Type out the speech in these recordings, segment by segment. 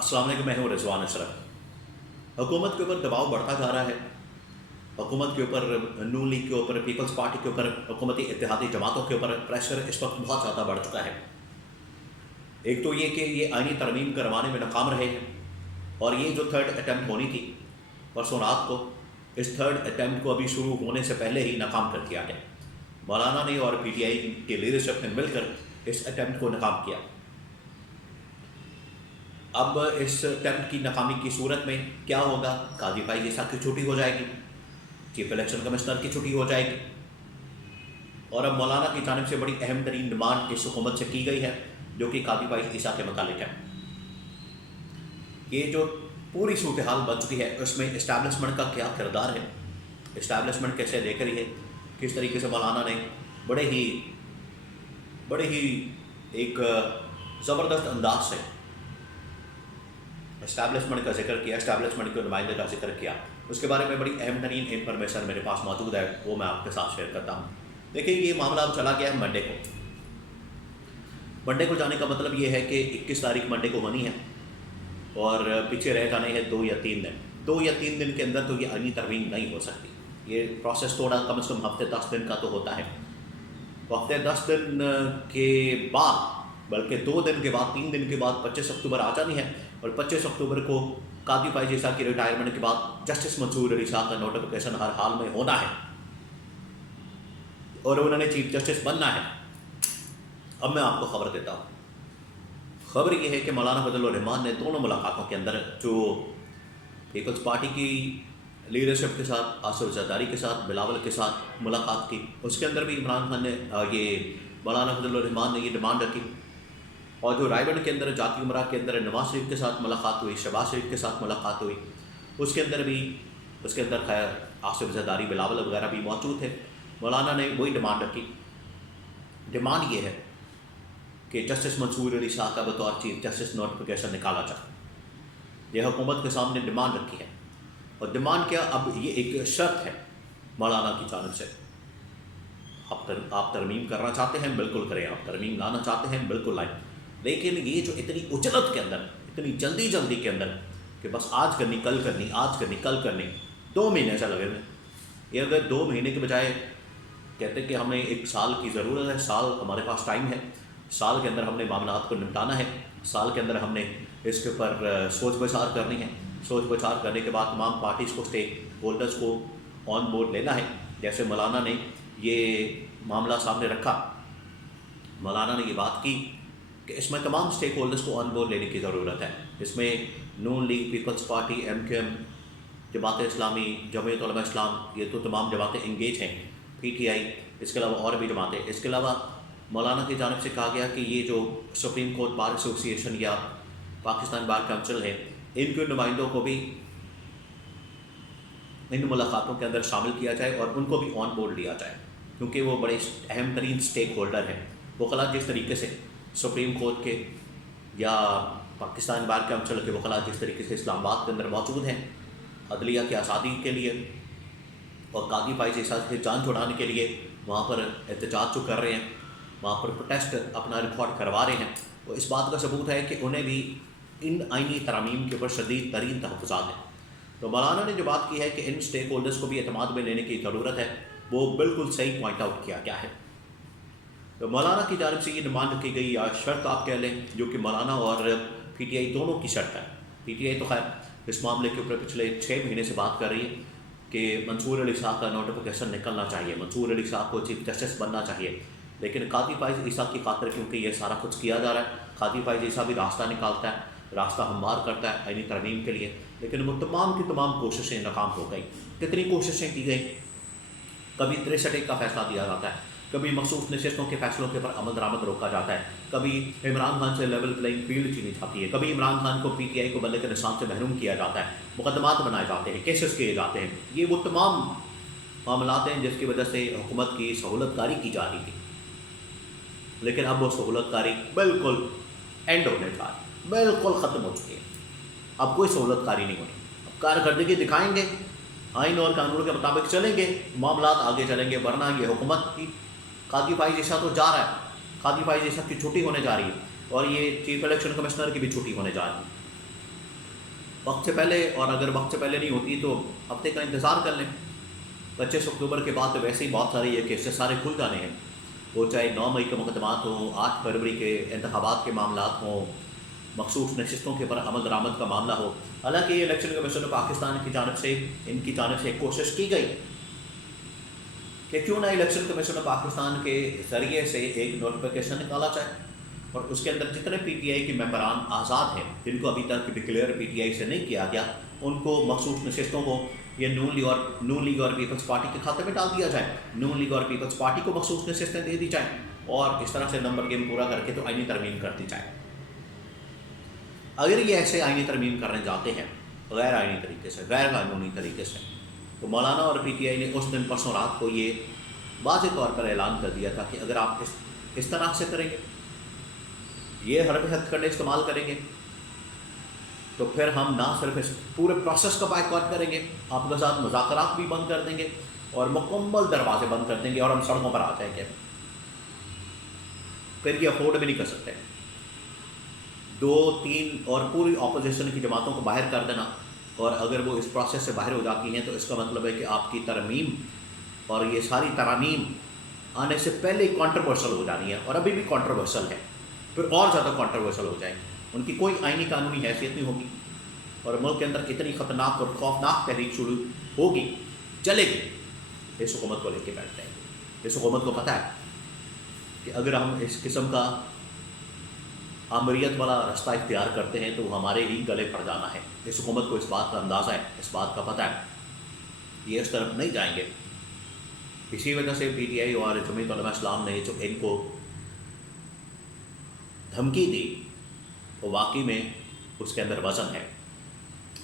अस्सलाम वालेकुम, मैं हूँ रिजवान अशरफ। हुकूमत के ऊपर दबाव बढ़ता जा रहा है। हुकूमत के ऊपर, नून लीग के ऊपर, पीपल्स पार्टी के ऊपर, हुकूमती इत्तेहादी जमातों के ऊपर प्रेशर इस वक्त बहुत ज़्यादा बढ़ चुका है। एक तो ये कि ये आईनी तरमीम करवाने में नाकाम रहे हैं, और ये जो थर्ड अटैम्प्ट होनी थी परसों रात को, इस थर्ड अटैम्प्ट को अभी शुरू होने से पहले ही नाकाम कर दिया गया। मौलाना ने और PTI के लीडरशिप ने मिलकर इस अटैम्प्ट को नाकाम किया। अब इस अटैम्प्ट की नाकामी की सूरत में क्या होगा? काजी फाइज ईसा की छुट्टी हो जाएगी, चीफ इलेक्शन कमिश्नर की छुट्टी हो जाएगी, और अब मौलाना की जानिब से बड़ी अहम तरीन डिमांड इस हुकूमत से की गई है, जो कि काजी फाइज ईसा के मुतालिक है। ये जो पूरी सूरत हाल बन चुकी है, उसमें इस्टेब्लिशमेंट का क्या किरदार है, इस्टेब्लिशमेंट कैसे देख रही है, किस तरीके से मौलाना ने बड़े ही एक ज़बरदस्त अंदाज से इस्टेब्लिशमेंट का जिक्र किया, इस्टेब्लिशमेंट के नुमाइंदे का जिक्र किया। उसके बारे में बड़ी अहम तरीन इंफॉर्मेशन मेरे पास मौजूद है, वो मैं आपके साथ शेयर करता हूँ। देखिए, ये मामला अब चला गया है मंडे को। मंडे को जाने का मतलब ये है कि 21 तारीख मंडे को होनी है, और पीछे रह जाने हैं 2 या 3 दिन। 2 या 3 दिन के अंदर तो ये आईनी तरमीम नहीं हो सकती। ये प्रोसेस थोड़ा कम से कम हफ्ते 10 दिन का तो होता है। हफ्ते 10 दिन के बाद, बल्कि 2 दिन के बाद, 3 दिन के बाद 25 अक्टूबर आ जानी है, और 25 अक्टूबर को काजी फाइज ईसा की रिटायरमेंट के बाद जस्टिस मंसूर अली शाह का नोटिफिकेशन हर हाल में होना है, और उन्होंने चीफ जस्टिस बनना है। अब मैं आपको खबर देता हूँ। खबर यह है कि मौलाना फजलुर रहमान ने दोनों मुलाकातों के अंदर, जो पीपल्स पार्टी की लीडरशिप के साथ, आसिफ जरदारी के साथ, बिलावल के साथ मुलाकात की, उसके अंदर भी इमरान खान ने, ये मौलाना फजलुर रहमान ने ये डिमांड रखी। और जो रायबंड के अंदर, जाती उमरा के अंदर नवाज शरीफ के साथ मुलाकात हुई, शहबाज शरीफ के साथ मुलाकात हुई, उसके अंदर खैर आसिफ जरदारी, बिलावल वगैरह भी मौजूद थे। मौलाना ने वही डिमांड रखी। डिमांड ये है कि जस्टिस मंसूर अली शाह का बतौर चीफ जस्टिस नोटिफिकेशन निकाला जाए। यह हुकूमत के सामने डिमांड रखी है। और डिमांड क्या, अब ये एक शर्त है मौलाना की जानिब से। आप तरमीम करना चाहते हैं, बिल्कुल करें। आप तरमीम लाना चाहते हैं, बिल्कुल लाएं। लेकिन ये जो इतनी उजलत के अंदर, इतनी जल्दी के अंदर कि बस आज करनी, कल करनी, आज करनी, कल करनी, 2 महीने ऐसा लगे हुए। ये अगर 2 महीने के बजाय कहते कि हमें 1 साल की ज़रूरत है, साल हमारे पास टाइम है, साल के अंदर हमने मामलात को निपटाना है, साल के अंदर हमने इसके ऊपर सोच विचार करनी है। सोच विचार करने के बाद तमाम पार्टीज़ को, स्टेक होल्डर्स को ऑन बोर्ड लेना है। जैसे मौलाना ने ये मामला सामने रखा, मौलाना ने ये बात की कि इसमें तमाम स्टेक होल्डर्स को ऑन बोर्ड लेने की ज़रूरत है। इसमें नून league, peoples party, MQM, Jamaat Islami, Jamiat Ulama इस्लाम, ये तो तमाम जमातें इंगेज हैं, PTI, इसके अलावा और भी जमातें। इसके अलावा मौलाना की जानिब से कहा गया कि ये जो सुप्रीम कोर्ट बार एसोसिएशन या पाकिस्तान बार काउंसिल है, इनके नुमाइंदों को भी इन मुलाकातों के अंदर शामिल किया जाए और उनको भी ऑन बोर्ड लिया जाए, क्योंकि वो बड़े अहम तरीन स्टेक होल्डर हैं। वकला जिस तरीके से सुप्रीम कोर्ट के या पाकिस्तान बार काउंसिल के वकला जिस तरीके से इस्लामाबाद के अंदर मौजूद हैं अदलिया की आज़ादी के लिए और काजी फाइज ईसा से जान छुड़ाने के लिए वहाँ पर एहतजाज जो कर रहे हैं, वहाँ पर प्रोटेस्ट अपना रिकॉर्ड करवा रहे हैं, तो इस बात का सबूत है कि उन्हें भी इन आइनी तरामीम के ऊपर शदीद तरीन तहफ़्फ़ुज़ात हैं। तो मौलाना ने जो बात की है कि इन स्टेक होल्डर्स को भी एतमाद में लेने की ज़रूरत है, वो बिल्कुल सही पॉइंट आउट किया गया है। तो मौलाना की जानिब से ये डिमांड की गई, या शर्त आप कह लें, जो कि मौलाना और PTI दोनों की शर्त है। PTI तो खैर इस मामले के ऊपर पिछले 6 महीने से बात कर रही है कि मंसूर अली शाह का नोटिफिकेशन निकलना चाहिए, मंसूर अली शाह को चीफ जस्टिस बनना चाहिए। लेकिन काजी फाइज ईसा की खातिर क्योंकि ये सारा कुछ किया जा रहा है, काजी फाइज ईसा भी रास्ता निकालता है, रास्ता हमवार करता है आईनी तरमीम के लिए, लेकिन वो तमाम की तमाम कोशिशें नाकाम हो गई। कितनी कोशिशें की गई, कभी 63 का फैसला दिया जाता है, कभी मखसूस नशिस्तों के फैसलों के ऊपर अमल दरामद रोका जाता है, कभी इमरान खान से लेवल प्लेइंग फील्ड छीनी जाती है, कभी इमरान खान को PTI को बल्ले के निशान से महरूम किया जाता है, मुकदमात बनाए जाते हैं, केसेस किए जाते हैं। ये वो तमाम मामलात हैं जिसकी वजह से हुकूमत की सहूलतकारी की जा रही थी। लेकिन अब वो सहूलतकारी बिल्कुल एंड होने जा रही, बिल्कुल ख़त्म हो चुकी है। अब कोई सहूलतकारी नहीं होनी। अब कारकर्दगी दिखाएंगे, आइन और कानून के मुताबिक चलेंगे, मामलात आगे चलेंगे, वरना ये हुकूमत की काजी फाइज ईसा तो जा रहा है, काजी फाइज ईसा की छुट्टी होने जा रही है, और ये चीफ इलेक्शन कमिश्नर की भी छुट्टी होने जा रही है। وقت سے پہلے، اور اگر وقت سے پہلے نہیں ہوتی تو ہفتے کا انتظار کر لیں۔ 25 اکتوبر کے بعد تو ویسے ہی بہت سارے یہ کیسز سارے کھل جانے ہیں، وہ چاہے 9 مئی کے مقدمات ہوں، 8 فروری کے انتخابات کے معاملات ہوں، مخصوص نشستوں کے پر عمل درآمد کا معاملہ ہو۔ حالانکہ یہ الیکشن کمیشن پاکستان کی جانب سے، ان کی جانب سے ایک کوشش کی گئی کہ کیوں نہ الیکشن کمیشن آف پاکستان کے ذریعے سے ایک نوٹیفیکیشن نکالا جائے، اور اس کے اندر جتنے پی ٹی آئی کے ممبران آزاد ہیں جن کو ابھی تک ڈکلیئر پی ٹی آئی سے نہیں کیا گیا، ان کو مخصوص نشستوں کو یہ نون لیگ اور پیپلز پارٹی کے کھاتے میں ڈال دیا جائے، نون لیگ اور پیپلز پارٹی کو مخصوص نشستیں دے دی جائیں، اور اس طرح سے نمبر گیم پورا کر کے تو آئینی ترمیم کر دی جائے۔ اگر یہ ایسے آئینی ترمیم کرنے جاتے ہیں غیر آئینی طریقے سے، غیر قانونی طریقے سے، تو مولانا اور پی ٹی آئی نے اس دن پرسوں رات کو یہ واضح طور پر اعلان کر دیا تھا کہ اگر آپ اس طرح سے کریں گے، یہ حرب ہتھ کنڈے استعمال کریں گے، تو پھر ہم نہ صرف اس پورے پروسیس کا بائیکاٹ کریں گے، آپ کے ساتھ مذاکرات بھی بند کر دیں گے اور مکمل دروازے بند کر دیں گے، اور ہم سڑکوں پر آ جائیں گے۔ پھر یہ افورڈ بھی نہیں کر سکتے 2-3 اور پوری اپوزیشن کی جماعتوں کو باہر کر دینا، اور اگر وہ اس پروسیس سے باہر ہو جاتی ہیں تو اس کا مطلب ہے کہ آپ کی ترمیم اور یہ ساری ترامیم آنے سے پہلے ہی کانٹروورشل ہو جانی ہے، اور ابھی بھی کانٹروورشل ہے، پھر اور زیادہ کانٹروورشل ہو جائیں گے، ان کی کوئی آئینی قانونی حیثیت نہیں ہوگی، اور ملک کے اندر اتنی خطرناک اور خوفناک تحریک شروع ہوگی، چلے گی، اس حکومت کو لے کے بیٹھ جائیں گے۔ اس حکومت کو پتہ ہے کہ اگر ہم اس قسم کا آمریت والا رستہ اختیار کرتے ہیں تو وہ ہمارے ہی گلے پڑ جانا ہے۔ اس حکومت کو اس بات کا اندازہ ہے، اس بات کا پتہ ہے، یہ اس طرف نہیں جائیں گے۔ اسی وجہ سے پی ٹی آئی اور جمعیت علماء اسلام نے جو ان کو دھمکی دی وہ واقعی میں اس کے اندر وزن ہے،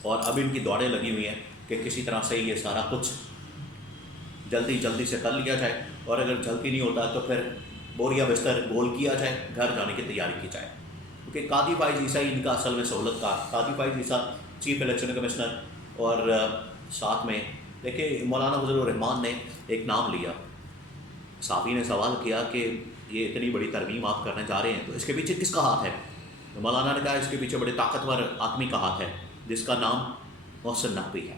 اور اب ان کی دوڑیں لگی ہوئی ہیں کہ کسی طرح سے یہ سارا کچھ جلدی سے کر لیا جائے، اور اگر جلدی نہیں ہوتا تو پھر بوریا بستر گول کیا جائے، گھر جانے کی تیاری کی جائے، کیونکہ قاضی فائز عیسیٰ ہی ان کا اصل میں سہولت کا، قاضی فائز عیسیٰ چیف الیکشن کمشنر، اور ساتھ میں دیکھیں مولانا فضل الرحمان نے ایک نام لیا، صحافی نے سوال کیا کہ یہ اتنی بڑی ترمیم آپ کرنے جا رہے ہیں تو اس کے پیچھے کس کا ہاتھ ہے؟ تو مولانا نے کہا اس کے پیچھے بڑے طاقتور آدمی کا ہاتھ ہے جس کا نام محسن نقوی ہے۔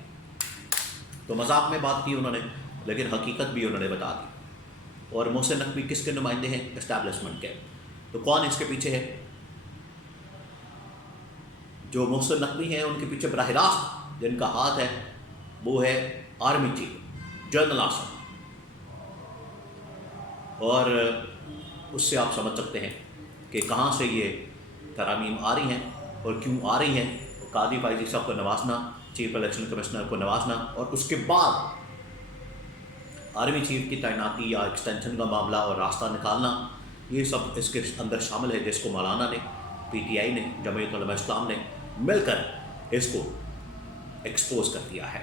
تو مذاق میں بات کی انہوں نے، لیکن حقیقت بھی انہوں نے بتا دی۔ اور محسن نقوی کس کے نمائندے ہیں؟ اسٹیبلشمنٹ کے۔ تو کون اس کے پیچھے ہے؟ جو محسن نقوی ہیں ان کے پیچھے براہ راست جن کا ہاتھ ہے وہ ہے آرمی چیف جنرل آصف، اور اس سے آپ سمجھ سکتے ہیں کہ کہاں سے یہ ترامیم آ رہی ہیں اور کیوں آ رہی ہیں۔ قاضی فائز عیسیٰ کو نوازنا، چیف الیکشن کمشنر کو نوازنا، اور اس کے بعد آرمی چیف کی تعیناتی یا ایکسٹینشن کا معاملہ اور راستہ نکالنا، یہ سب اس کے اندر شامل ہے، جس کو مولانا نے، پی ٹی آئی نے، جمعیت علماء اسلام نے مل کر اس کو ایکسپوز کر دیا ہے۔